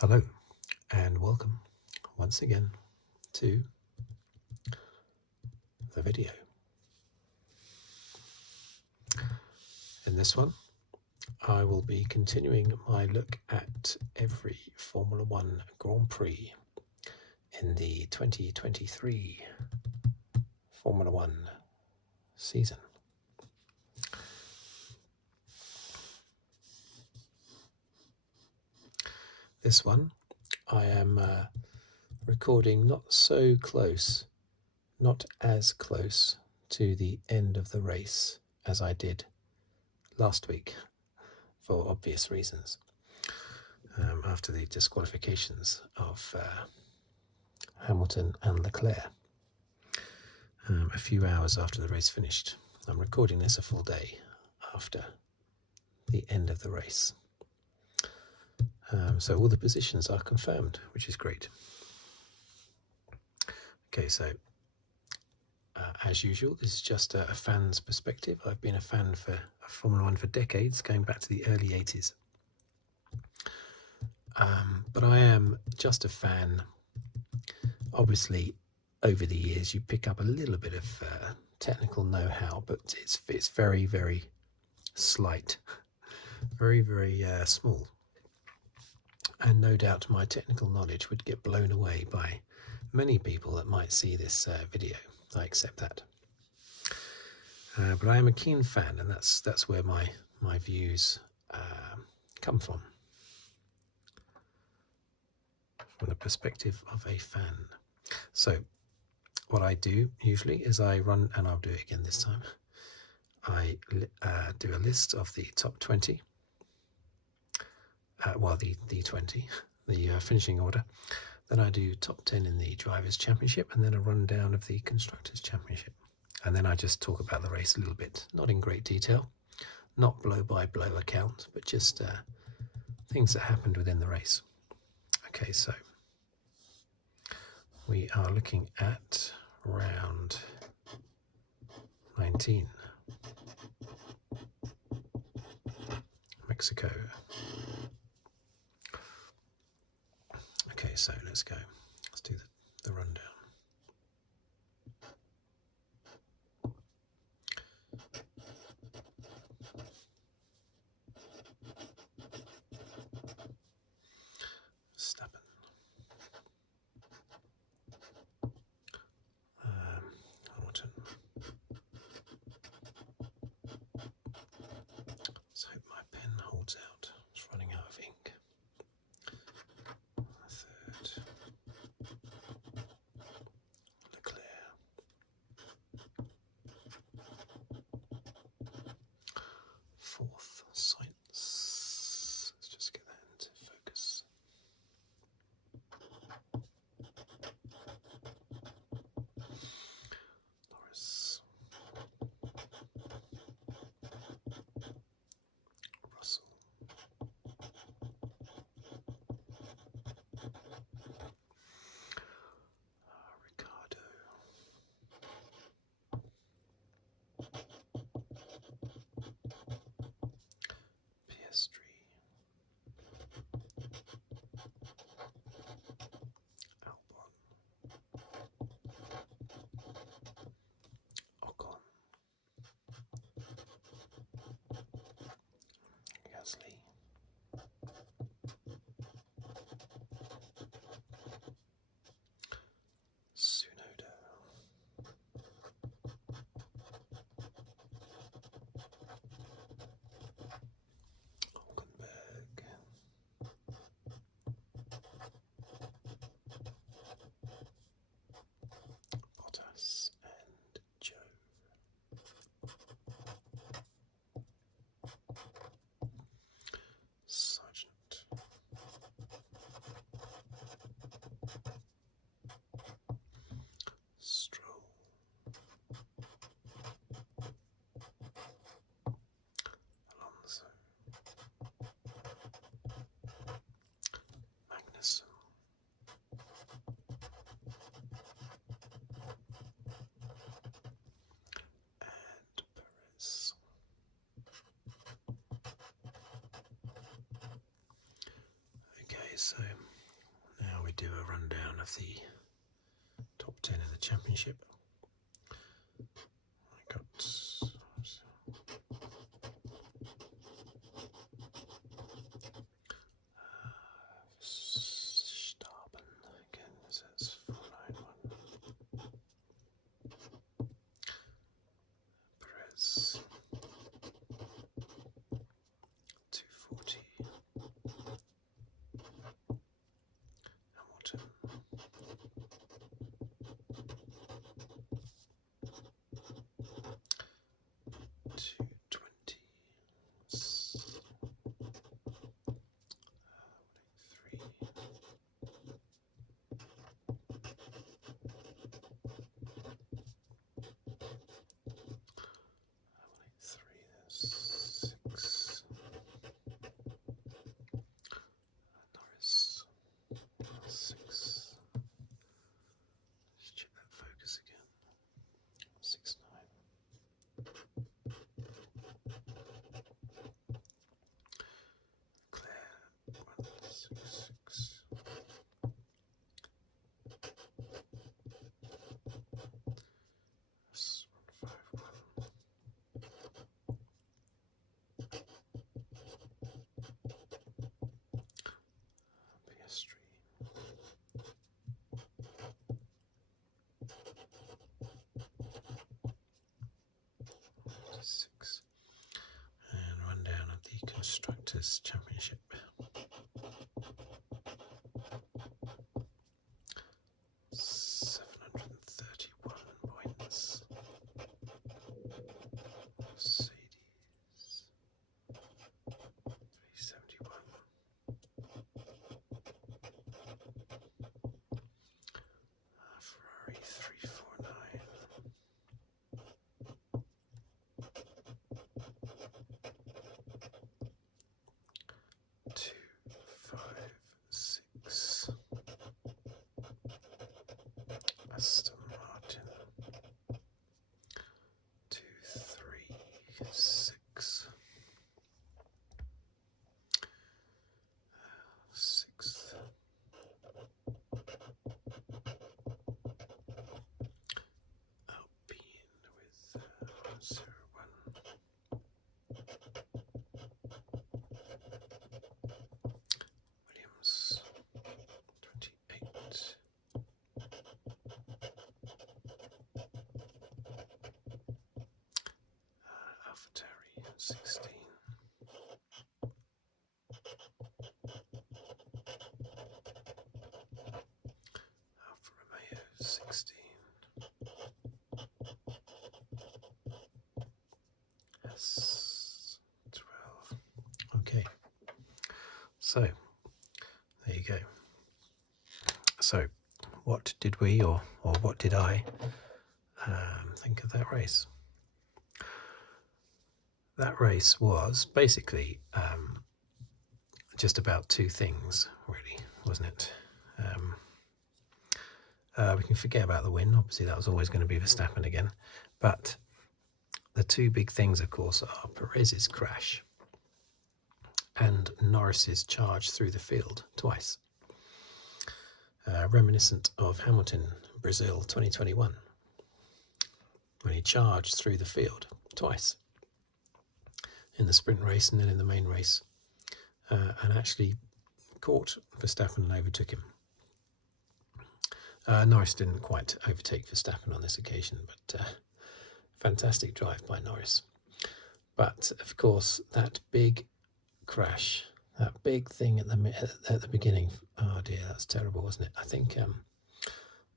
Hello and welcome once again to the video. In this one, I will be continuing my look at every Formula One Grand Prix in the 2023 Formula One season. This one, I am recording not as close to the end of the race as I did last week, for obvious reasons, after the disqualifications of Hamilton and Leclerc, a few hours after the race finished. I'm recording this a full day after the end of the race. So all the positions are confirmed, which is great. Okay, so as usual, this is just a fan's perspective. I've been a fan of Formula One for decades, going back to the early 80s. But I am just a fan. Obviously, over the years, you pick up a little bit of technical know-how, but it's very, very slight, very, very small. And no doubt my technical knowledge would get blown away by many people that might see this video. I accept that. But I am a keen fan, and that's where my views come from the perspective of a fan. So what I do usually is I run, and I'll do it again this time, I do a list of the top 20, the 20, the finishing order. Then I do top 10 in the Drivers' Championship, and then a rundown of the Constructors' Championship. And then I just talk about the race a little bit, not in great detail, not blow-by-blow account, but just things that happened within the race. Okay, so we are looking at round 19. Mexico. Okay, so let's go. Let's do the rundown. Verstappen. Hamilton. Let's hope my pen holds out. It's running out of ink. Third. Leclerc. Fourth. Sainz. Let's just get that into focus. Norris. Russell. Ricciardo. Piastri. Albon. Ocon. Gasly. Tsunoda. Hulkenberg. Bottas and Joe. Sargent. Stroll. Alonso. Magnussen. And Perez. Okay, so do a rundown of the top 10 in the championship. I got Verstappen again, so that's 491. Perez 240. Hamilton 220. Six. Norris 6. Let's check that focus again. 6.9. Leclerc 166. That's 151. Piastri 6. And rundown of the Constructors' Championship. 731 points. Mercedes 371. Ferrari 349. Two, 5, 6. Aston Martin 2, 3, 6. 6th. Alpine with 101. Williams 28. AlphaTauri 16. Alfa Romeo 16. S12. Okay, so there you go. So what did we, or what did I think of that race? That race was basically just about two things, really, wasn't it? We can forget about the win. Obviously, that was always going to be Verstappen again. But the two big things, of course, are Perez's crash and Norris's charge through the field twice. Reminiscent of Hamilton, Brazil 2021, when he charged through the field twice in the sprint race and then in the main race, and actually caught Verstappen and overtook him. Norris didn't quite overtake Verstappen on this occasion, but fantastic drive by Norris. But of course, that big crash, that big thing at the beginning, oh dear, that's terrible, wasn't it? I think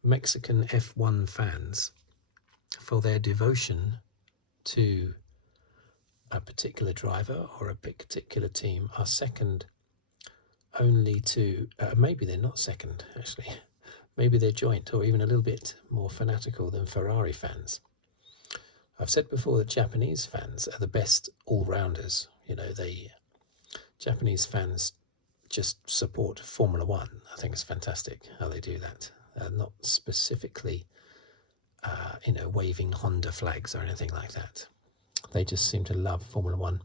Mexican F1 fans, for their devotion to a particular driver or a particular team, are second only to, maybe they're not second actually, maybe they're joint or even a little bit more fanatical than Ferrari fans. I've said before that Japanese fans are the best all-rounders. You know, Japanese fans just support Formula One. I think it's fantastic how they do that. Not specifically, waving Honda flags or anything like that. They just seem to love Formula One.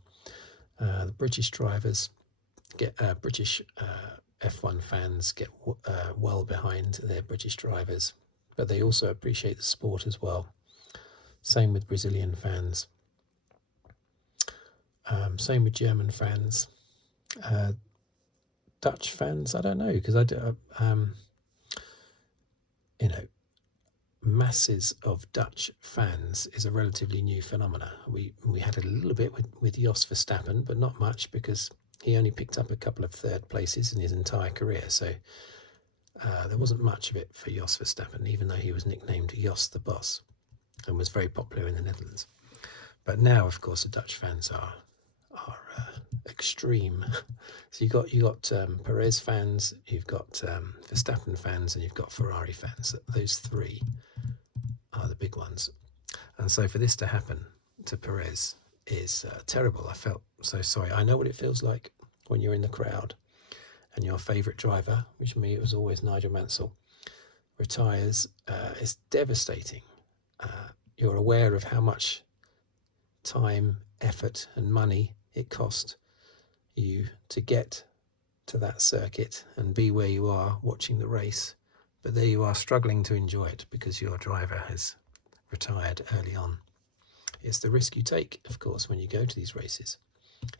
The British drivers, British F1 fans get well behind their British drivers, but they also appreciate the sport as well. Same with Brazilian fans. Same with German fans. Dutch fans, I don't know, because masses of Dutch fans is a relatively new phenomena. We had a little bit with Jos Verstappen, but not much, because he only picked up a couple of third places in his entire career. So there wasn't much of it for Jos Verstappen, even though he was nicknamed Jos the Boss and was very popular in the Netherlands. But now, of course, the Dutch fans are extreme. So you got Perez fans, you've got Verstappen fans, and you've got Ferrari fans. Those three are the big ones. And so for this to happen to Perez is terrible. I felt so sorry. I know what it feels like when you're in the crowd and your favourite driver, which for me it was always Nigel Mansell, retires. It's devastating. You're aware of how much time, effort and money it cost you to get to that circuit and be where you are watching the race, but there you are struggling to enjoy it because your driver has retired early on. It's the risk you take, of course, when you go to these races.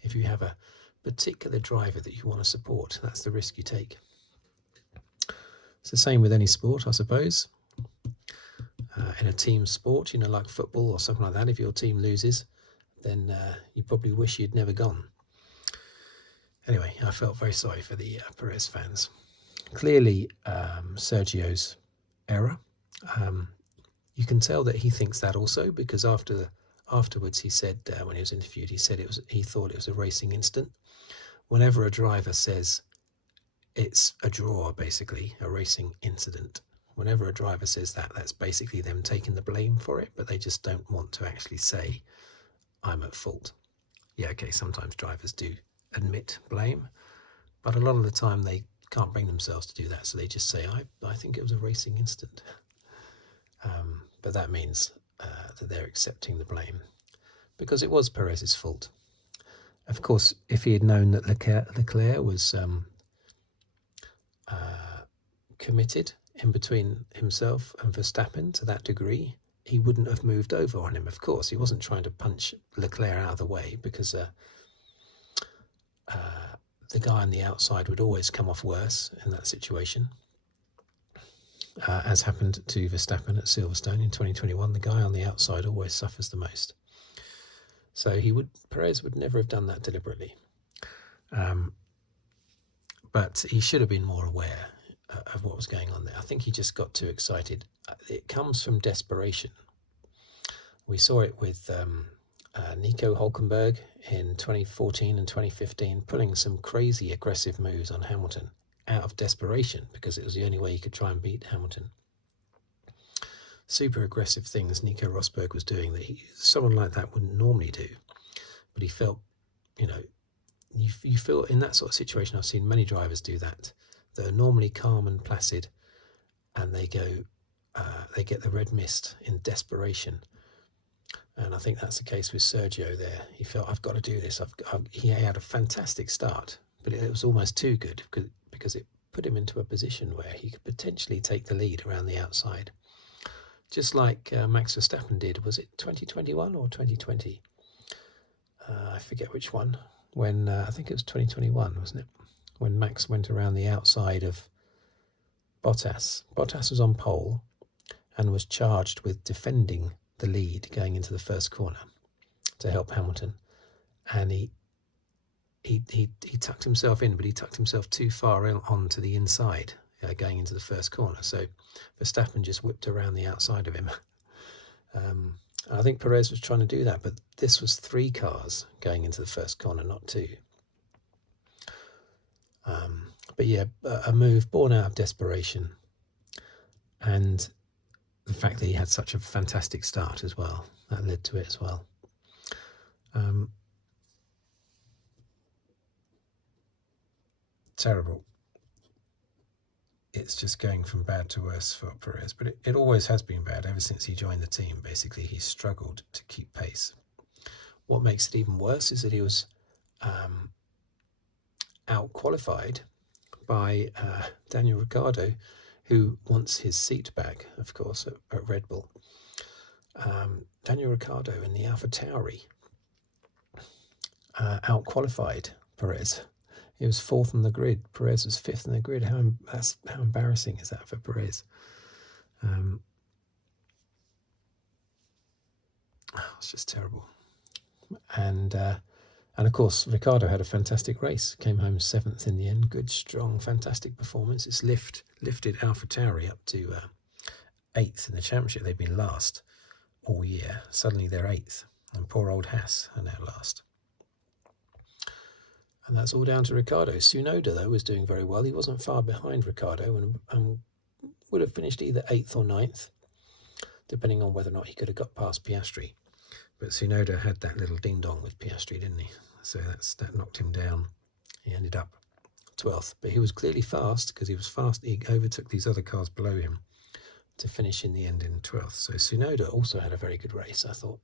If you have a particular driver that you want to support, that's the risk you take. It's the same with any sport, I suppose. In a team sport, like football or something like that, if your team loses, then you probably wish you'd never gone. Anyway, I felt very sorry for the Perez fans. Clearly, Sergio's error. You can tell that he thinks that also, because afterwards he said, when he was interviewed, he thought it was a racing incident. Whenever a driver says it's a draw, basically a racing incident, whenever a driver says that, that's basically them taking the blame for it, but they just don't want to actually say, I'm at fault. Yeah, okay, sometimes drivers do admit blame, but a lot of the time they can't bring themselves to do that, so they just say, I think it was a racing incident. But that means that they're accepting the blame, because it was Perez's fault. Of course, if he had known that Leclerc was committed in between himself and Verstappen to that degree, he wouldn't have moved over on him, of course. He wasn't trying to punch Leclerc out of the way, because the guy on the outside would always come off worse in that situation. As happened to Verstappen at Silverstone in 2021, the guy on the outside always suffers the most. So Perez would never have done that deliberately. But he should have been more aware of what was going on there. I think he just got too excited. It comes from desperation. We saw it with Nico Hülkenberg in 2014 and 2015, pulling some crazy aggressive moves on Hamilton out of desperation, because it was the only way he could try and beat Hamilton. Super aggressive things Nico Rosberg was doing that someone like that wouldn't normally do. But he felt, you feel in that sort of situation, I've seen many drivers do that. They're normally calm and placid, and they get the red mist in desperation. And I think that's the case with Sergio there. He felt, I've got to do this. He had a fantastic start, but it was almost too good, because it put him into a position where he could potentially take the lead around the outside. Just like Max Verstappen did. Was it 2021 or 2020? I forget which one. When I think it was 2021, wasn't it? When Max went around the outside of Bottas. Bottas was on pole and was charged with defending the lead going into the first corner to help Hamilton, and he tucked himself in, but he tucked himself too far on to the inside going into the first corner. So Verstappen just whipped around the outside of him. I think Perez was trying to do that, but this was 3 cars going into the first corner, not 2. But yeah, a move born out of desperation, and the fact that he had such a fantastic start as well, that led to it as well. Terrible. It's just going from bad to worse for Perez, but it always has been bad ever since he joined the team. Basically, he's struggled to keep pace. What makes it even worse is that he was out-qualified by Daniel Ricciardo, who wants his seat back, of course, at Red Bull. Daniel Ricciardo in the AlphaTauri out-qualified Perez. He was 4th on the grid. Perez was 5th on the grid. How embarrassing is that for Perez? It's just terrible. And of course, Ricciardo had a fantastic race. Came home 7th in the end. Good, strong, fantastic performance. It's lifted AlphaTauri up to 8th in the championship. They've been last all year. Suddenly they're 8th. And poor old Haas are now last. And that's all down to Ricciardo. Tsunoda, though, was doing very well. He wasn't far behind Ricciardo and would have finished either 8th or 9th, depending on whether or not he could have got past Piastri. But Tsunoda had that little ding-dong with Piastri, didn't he? So that knocked him down. He ended up 12th. But he was clearly fast, because he was fast. He overtook these other cars below him to finish in the end in 12th. So Tsunoda also had a very good race, I thought.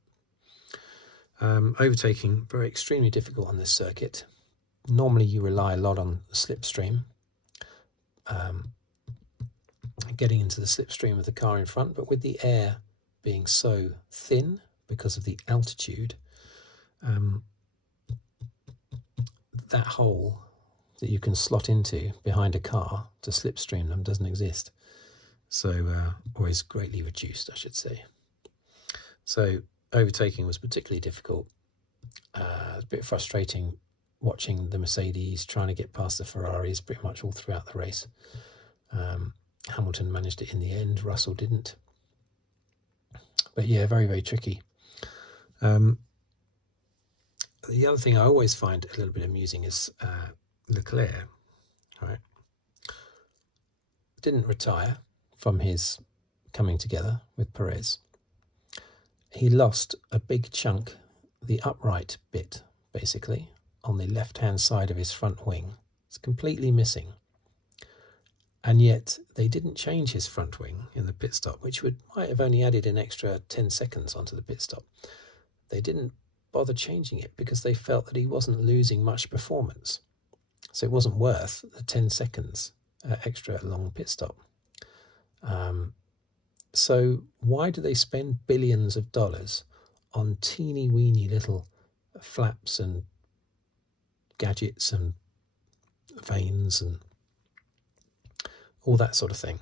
Overtaking, extremely difficult on this circuit. Normally you rely a lot on slipstream, getting into the slipstream of the car in front, but with the air being so thin because of the altitude, that hole that you can slot into behind a car to slipstream them doesn't exist. So, or is greatly reduced, I should say. So overtaking was particularly difficult. It's a bit frustrating watching the Mercedes trying to get past the Ferraris pretty much all throughout the race. Hamilton managed it in the end, Russell didn't. But yeah, very, very tricky. The other thing I always find a little bit amusing is Leclerc, right? Didn't retire from his coming together with Perez. He lost a big chunk, the upright bit, basically, on the left-hand side of his front wing. It's completely missing. And yet they didn't change his front wing in the pit stop, which might have only added an extra 10 seconds onto the pit stop. They didn't bother changing it because they felt that he wasn't losing much performance. So it wasn't worth the 10 seconds extra long pit stop. So why do they spend billions of dollars on teeny weeny little flaps and gadgets and vanes and all that sort of thing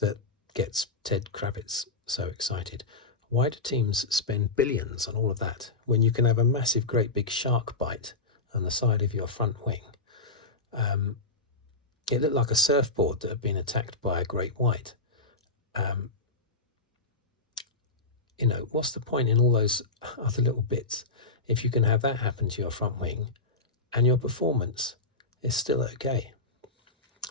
that gets Ted Kravitz so excited? Why do teams spend billions on all of that when you can have a massive, great big shark bite on the side of your front wing? It looked like a surfboard that had been attacked by a great white. What's the point in all those other little bits if you can have that happen to your front wing and your performance is still okay?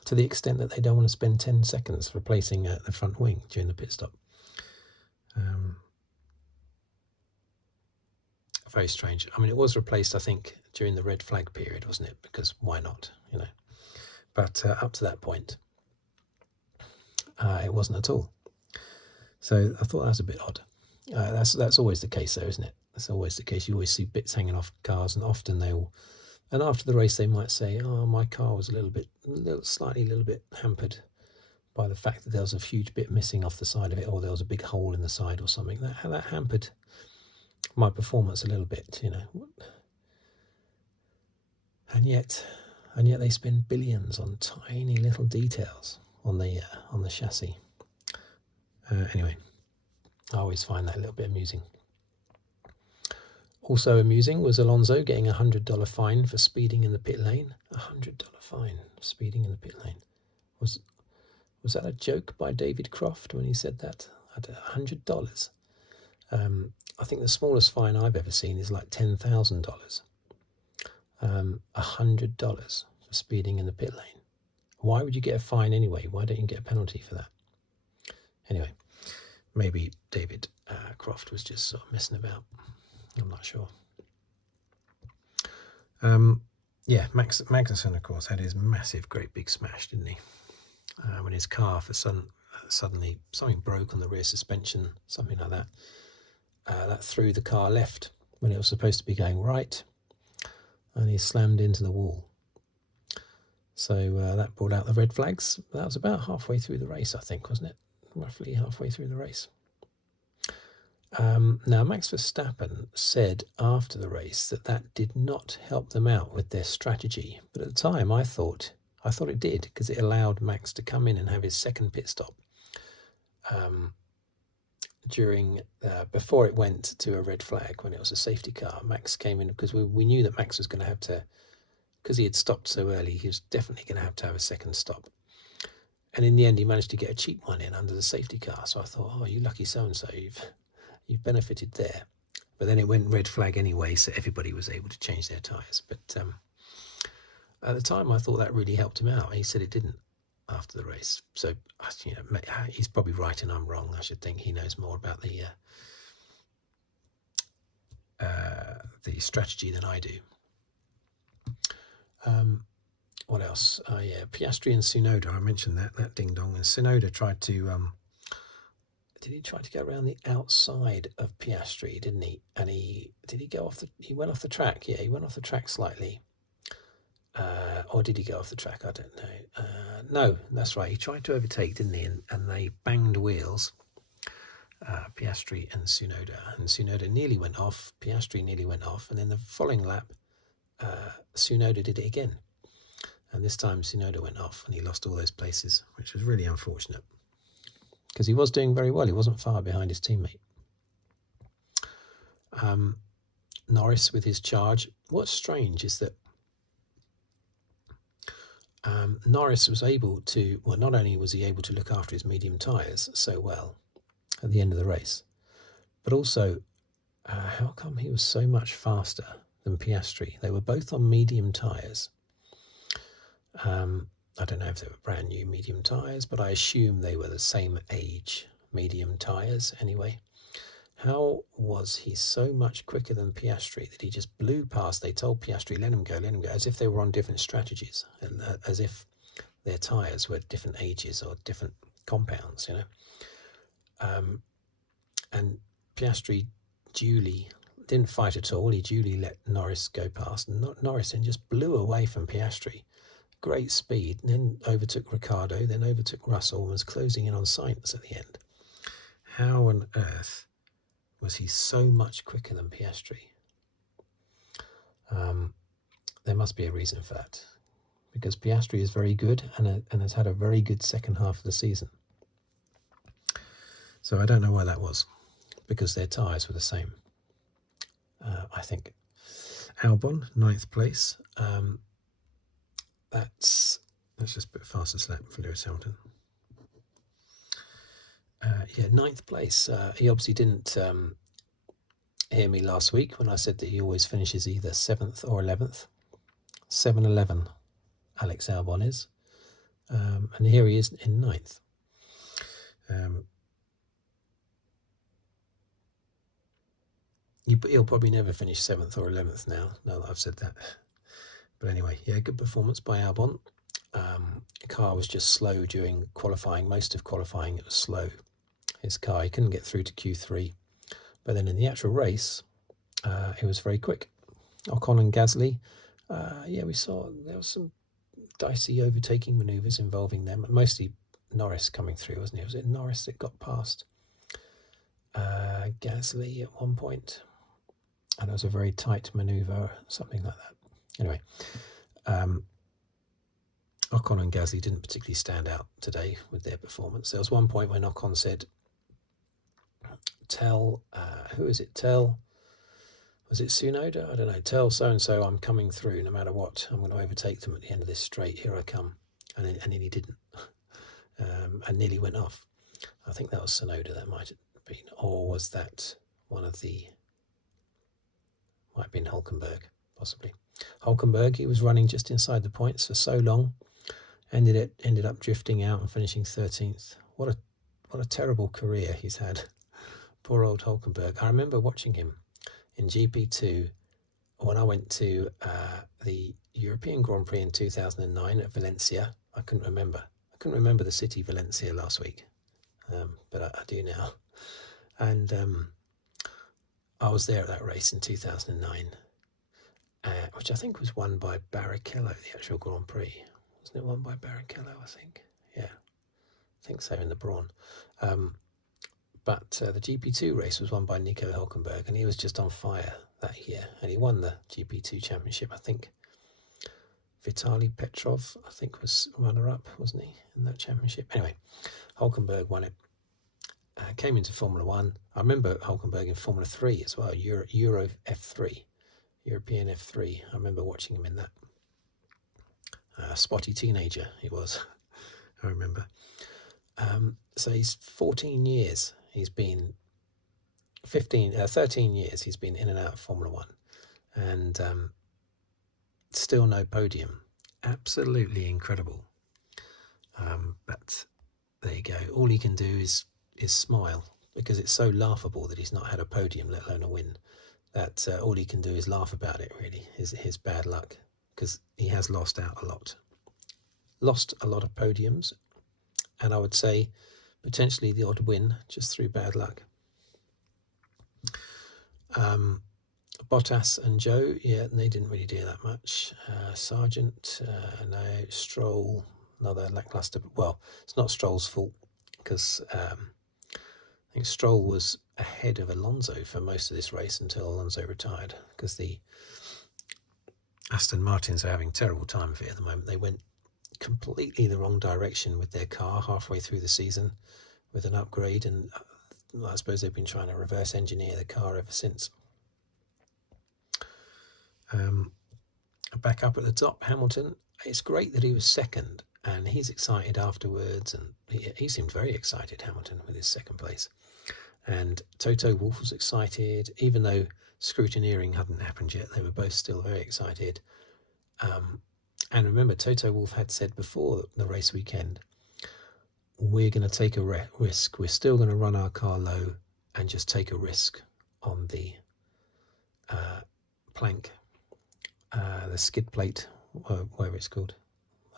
To the extent that they don't want to spend 10 seconds replacing the front wing during the pit stop. Very strange. I mean, it was replaced, I think, during the red flag period, wasn't it? Because why not, But up to that point, it wasn't at all. So I thought that was a bit odd. That's always the case, though, isn't it? That's always the case. You always see bits hanging off cars, and often and after the race they might say, "Oh, my car was a little bit hampered by the fact that there was a huge bit missing off the side of it, or there was a big hole in the side or something. That hampered my performance a little bit, And yet they spend billions on tiny little details on the chassis. Anyway, I always find that a little bit amusing. Also amusing was Alonso getting a $100 fine for speeding in the pit lane. $100 fine for speeding in the pit lane. Was that a joke by David Croft when he said that? $100. I think the smallest fine I've ever seen is like $10,000. $100 for speeding in the pit lane. Why would you get a fine anyway? Why don't you get a penalty for that? Anyway, maybe David Croft was just sort of messing about. I'm not sure. Magnussen, of course, had his massive, great big smash, didn't he? When his car suddenly something broke on the rear suspension, something like that. That threw the car left when it was supposed to be going right, and he slammed into the wall. So that brought out the red flags. That was about halfway through the race, I think, wasn't it? Roughly halfway through the race. Now, Max Verstappen said after the race that did not help them out with their strategy. But at the time, I thought it did, because it allowed Max to come in and have his second pit stop before it went to a red flag when it was a safety car. Max came in because we knew that Max was going to have to, because he had stopped so early, he was definitely going to have a second stop. And in the end, he managed to get a cheap one in under the safety car. So I thought, oh, you lucky so-and-so, you've benefited there. But then it went red flag anyway, so everybody was able to change their tyres. But at the time, I thought that really helped him out. He said it didn't after the race. So, he's probably right and I'm wrong. I should think he knows more about the strategy than I do. What else? Yeah, Piastri and Tsunoda. I mentioned that ding dong. And Tsunoda tried to. Did he try to go around the outside of Piastri? Didn't he? And he go off the? He went off the track. Yeah, he went off the track slightly. Or did he go off the track? I don't know. No, that's right. He tried to overtake, didn't he? And they banged wheels. Piastri and Tsunoda nearly went off. Piastri nearly went off, and then the following lap, Tsunoda did it again. And this time Tsunoda went off and he lost all those places, which was really unfortunate because he was doing very well. He wasn't far behind his teammate. Norris with his charge. What's strange is that Norris was able to, well, not only was he able to look after his medium tyres so well at the end of the race, but also how come he was so much faster than Piastri? They were both on medium tyres. I don't know if they were brand new medium tyres, but I assume they were the same age medium tyres anyway. How was he so much quicker than Piastri that he just blew past? They told Piastri, let him go, as if they were on different strategies and as if their tyres were different ages or different compounds, and Piastri duly didn't fight at all. He duly let Norris go past, and Norris then just blew away from Piastri. Great speed, and then overtook Ricciardo, then overtook Russell, and was closing in on Sainz at the end. How on earth was he so much quicker than Piastri? There must be a reason for that, because Piastri is very good and has had a very good second half of the season. So I don't know why that was, because their tyres were the same. I think. Albon, 9th place. Let's just put fastest lap for Lewis Hamilton. Yeah, 9th place. He obviously didn't hear me last week when I said that he always finishes either 7th or 11th. 7-11, Alex Albon is. And here he is in 9th. He'll probably never finish 7th or 11th now that I've said that. But anyway, yeah, good performance by Albon. The car was just slow during qualifying. Most of qualifying, it was slow. His car, he couldn't get through to Q3. But then in the actual race, it was very quick. Ocon and Gasly, yeah, we saw there was some dicey overtaking manoeuvres involving them. Mostly Norris coming through, wasn't it? Was it Norris that got past Gasly at one point? And it was a very tight manoeuvre, something like that. Anyway, Ocon and Gasly didn't particularly stand out today with their performance. There was one point when Ocon said, who is it? Was it Tsunoda? I don't know. Tell so-and-so I'm coming through no matter what. I'm going to overtake them at the end of this straight. Here I come. And then he didn't. And nearly went off. I think that was Tsunoda, that might have been. Or was that one of the... Might have been Hülkenberg, possibly. Hülkenberg, he was running just inside the points for so long. Ended up drifting out and finishing 13th. What a terrible career he's had. Poor old Hülkenberg. I remember watching him in GP2 when I went to the European Grand Prix in 2009 at Valencia. I couldn't remember the city Valencia last week, but I do now. And I was there at that race in 2009, which I think was won by Barrichello, the actual Grand Prix. Wasn't it won by Barrichello, I think? Yeah, I think so, in the Brawn. But the GP2 race was won by Nico Hülkenberg, and he was just on fire that year, and he won the GP2 championship. I think Vitaly Petrov, I think, was runner-up, wasn't he, in that championship? Anyway, Hülkenberg won it. Came into Formula 1. I remember Hülkenberg in Formula 3 as well, Euro F3, European F3. I remember watching him in that. Spotty teenager he was, I remember. So he's 14 years. He's been 13 years he's been in and out of Formula 1, and still no podium. Absolutely incredible. But there you go. All he can do is smile, because it's so laughable that he's not had a podium, let alone a win, that all he can do is laugh about it, really, his bad luck, because he has lost out a lot. Lost a lot of podiums, and I would say potentially the odd win just through bad luck. Bottas and Joe, yeah, they didn't really do that much. Sargent, no. Stroll, another lackluster. Well, it's not Stroll's fault, because I think Stroll was ahead of Alonso for most of this race until Alonso retired, because the Aston Martins are having a terrible time of it at the moment. They went completely the wrong direction with their car halfway through the season with an upgrade, and I suppose they've been trying to reverse engineer the car ever since. Back up at the top, Hamilton. It's great that he was second, and he's excited afterwards, and he seemed very excited, Hamilton, with his second place. And Toto Wolff was excited, even though scrutineering hadn't happened yet. They were both still very excited. And remember, Toto Wolff had said before the race weekend, we're going to take a risk. We're still going to run our car low and just take a risk on the plank, the skid plate, whatever it's called,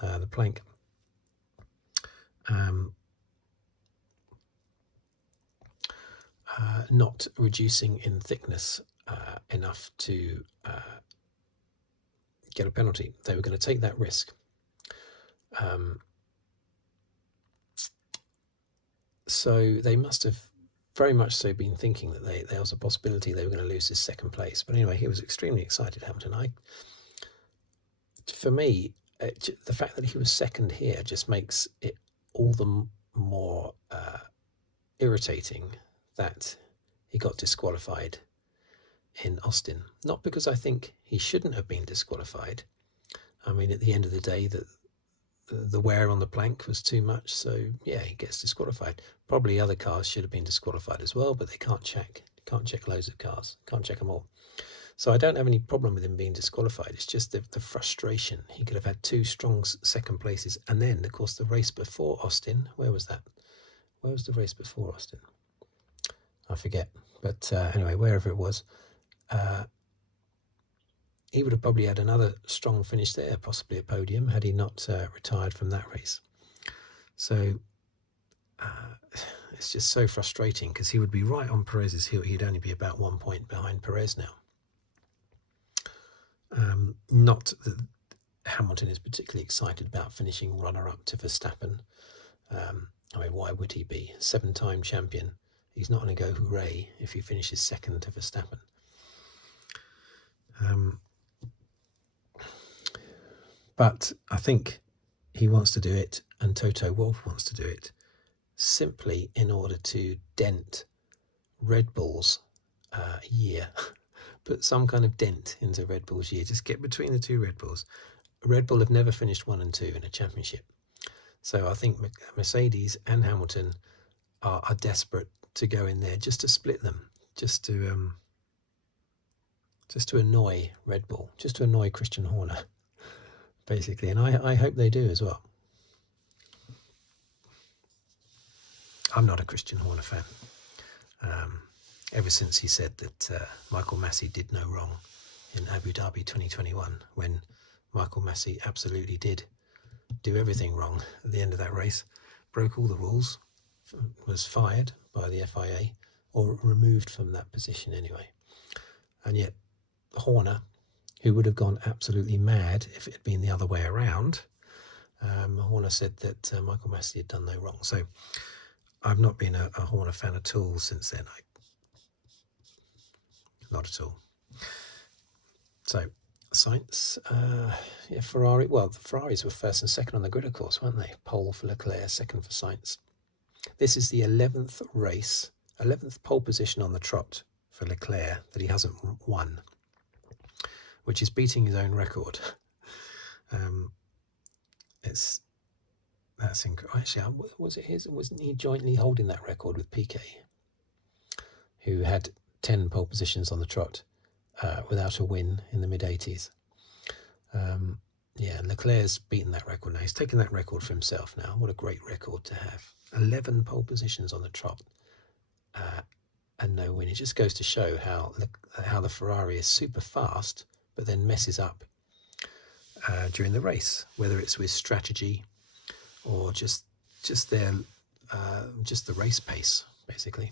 the plank. Not reducing in thickness enough to get a penalty. They were going to take that risk. So they must have very much so been thinking that there was a possibility they were going to lose his second place. But anyway, he was extremely excited, Hamilton. For me, the fact that he was second here just makes it all the more irritating that he got disqualified in Austin. Not because I think he shouldn't have been disqualified. I mean, at the end of the day, the wear on the plank was too much, so yeah, he gets disqualified. Probably other cars should have been disqualified as well, but they can't check loads of cars, can't check them all. So I don't have any problem with him being disqualified. It's just the frustration. He could have had two strong second places, and then of course the race before Austin, where was that? Where was the race before Austin? I forget, but anyway, wherever it was, he would have probably had another strong finish there, possibly a podium, had he not retired from that race. So it's just so frustrating, because he would be right on Perez's heel. He'd only be about 1 point behind Perez now. Not that Hamilton is particularly excited about finishing runner-up to Verstappen. I mean, why would he be? 7-time champion. He's not going to go hooray if he finishes second to Verstappen. But I think he wants to do it, and Toto Wolff wants to do it, simply in order to dent Red Bull's year. Put some kind of dent into Red Bull's year. Just get between the two Red Bulls. Red Bull have never finished 1 and 2 in a championship. So I think Mercedes and Hamilton are desperate to go in there just to split them, just to annoy Red Bull, just to annoy Christian Horner, basically. And I hope they do as well. I'm not a Christian Horner fan. Ever since he said that Michael Massey did no wrong in Abu Dhabi 2021, when Michael Massey absolutely did do everything wrong at the end of that race, broke all the rules, was fired by the FIA, or removed from that position anyway. And yet Horner, who would have gone absolutely mad if it had been the other way around, Horner said that Michael Massey had done no wrong. So I've not been a Horner fan at all since then. Not at all. So Sainz, yeah, Ferrari. Well, the Ferraris were first and second on the grid, of course, weren't they? Pole for Leclerc, second for Sainz. This is the 11th race, 11th pole position on the trot for Leclerc that he hasn't won, which is beating his own record. That's incredible. Actually, was it his? Wasn't he jointly holding that record with Piquet, who had 10 pole positions on the trot without a win in the mid-80s? Yeah, Leclerc's beaten that record now. He's taken that record for himself now. What a great record to have. 11 pole positions on the trot and no win. It just goes to show how the Ferrari is super fast, but then messes up during the race, whether it's with strategy or just the race pace, basically.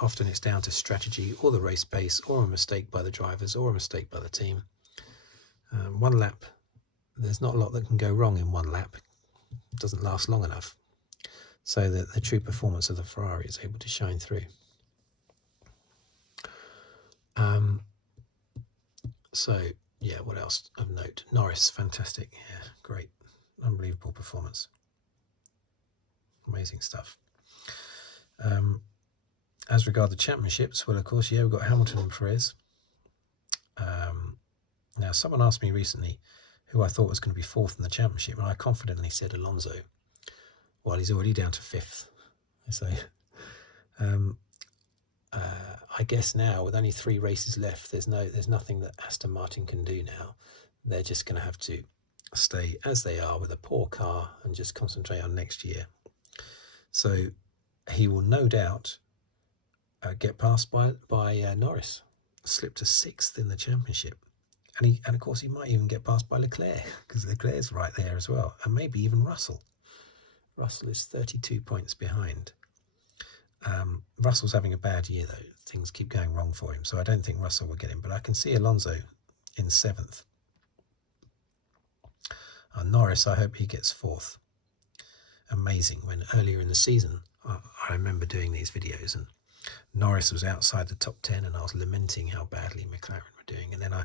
Often it's down to strategy or the race pace or a mistake by the drivers or a mistake by the team. One lap, there's not a lot that can go wrong in one lap. It doesn't last long enough. So that the true performance of the Ferrari is able to shine through. So, yeah, what else of note? Norris, fantastic. Yeah, great. Unbelievable performance. Amazing stuff. As regard the championships, well, of course, yeah, we've got Hamilton and Perez. Now, someone asked me recently who I thought was going to be fourth in the championship, and I confidently said Alonso. Well, he's already down to fifth. So, I guess now with only 3 races left, there's nothing that Aston Martin can do now. They're just going to have to stay as they are with a poor car and just concentrate on next year. So he will no doubt get passed by Norris, slip to 6th in the championship, and of course he might even get passed by Leclerc, because Leclerc's right there as well, and maybe even Russell. Russell is 32 points behind. Russell's having a bad year though. Things keep going wrong for him, so I don't think Russell will get him, but I can see Alonso in 7th. Norris, I hope he gets 4th. Amazing, when earlier in the season I remember doing these videos and Norris was outside the top 10 and I was lamenting how badly McLaren were doing, and then I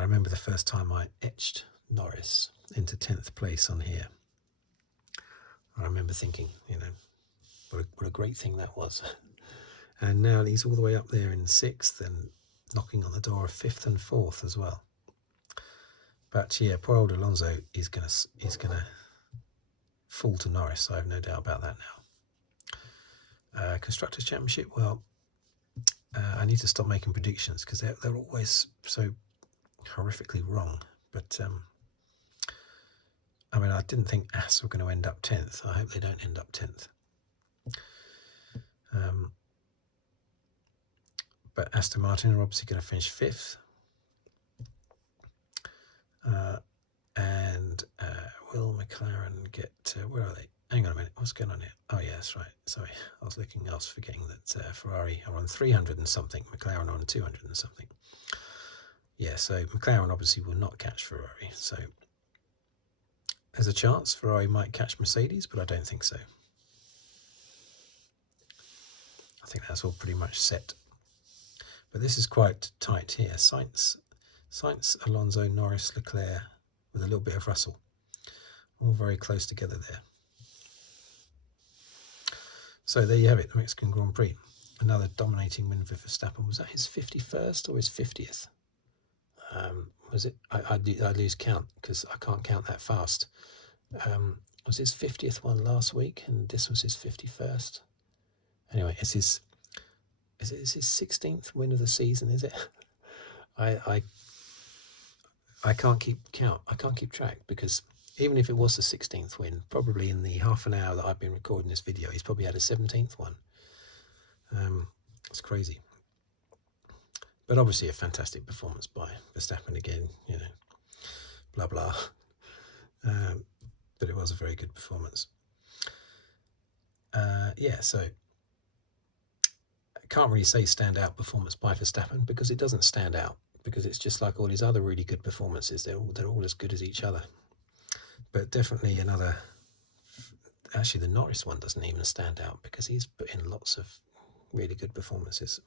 remember the first time I etched Norris into 10th place on here. I remember thinking, what a great thing that was. And now he's all the way up there in 6th and knocking on the door of 5th and 4th as well. But yeah, poor old Alonso is gonna fall to Norris. I have no doubt about that now. Constructors' Championship. Well, I need to stop making predictions because they're always so horrifically wrong. But I didn't think As were going to end up 10th. I hope they don't end up 10th. But Aston Martin are obviously going to finish 5th. And will McLaren get... where are they? Hang on a minute. What's going on here? Oh, yeah, that's right. Sorry. I was forgetting that Ferrari are on 300 and something. McLaren are on 200 and something. Yeah, so McLaren obviously will not catch Ferrari. So there's a chance Ferrari might catch Mercedes, but I don't think so. I think that's all pretty much set. But this is quite tight here. Sainz, Alonso, Norris, Leclerc, with a little bit of Russell. All very close together there. So there you have it, the Mexican Grand Prix. Another dominating win for Verstappen. Was that his 51st or his 50th? Was it? I lose count because I can't count that fast. Was his 50th one last week, and this was his 51st? Anyway, it's his 16th win of the season, is it? I can't keep count. I can't keep track, because even if it was the 16th win, probably in the half an hour that I've been recording this video, he's probably had a 17th one. It's crazy. But obviously a fantastic performance by Verstappen again, blah, blah. But it was a very good performance. So I can't really say standout performance by Verstappen because it doesn't stand out. because it's just like all his other really good performances. They're all as good as each other. But definitely another. Actually, the Norris one doesn't even stand out because he's put in lots of really good performances.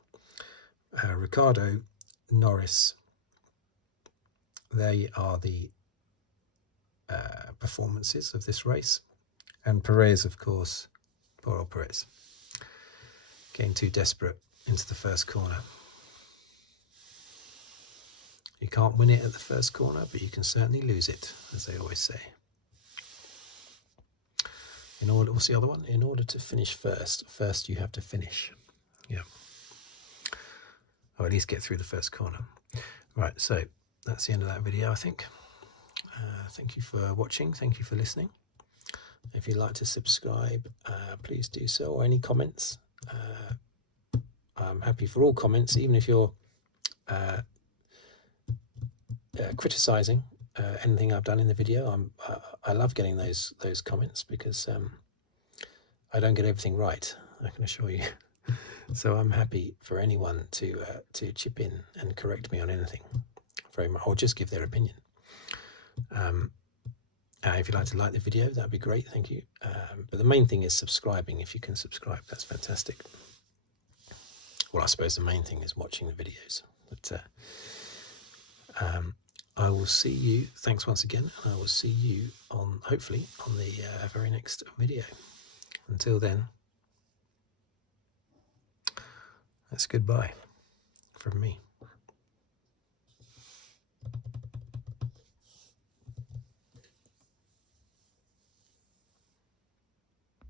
Ricciardo, Norris, they are the performances of this race. And Perez, of course, poor old Perez, getting too desperate into the first corner. You can't win it at the first corner, but you can certainly lose it, as they always say. What's the other one? In order to finish first you have to finish. Yeah. Or at least get through the first corner. Right, so that's the end of that video, I think. Thank you for watching. Thank you for listening. If you'd like to subscribe, please do so. Or any comments. I'm happy for all comments, even if you're criticising anything I've done in the video. I love getting those comments because I don't get everything right, I can assure you. So I'm happy for anyone to chip in and correct me on anything, very much, or just give their opinion. If you'd like the video, that'd be great. Thank you. But the main thing is subscribing. If you can subscribe, that's fantastic. Well, I suppose the main thing is watching the videos. But I will see you. Thanks once again, and I will see you hopefully on the very next video. Until then, that's goodbye from me.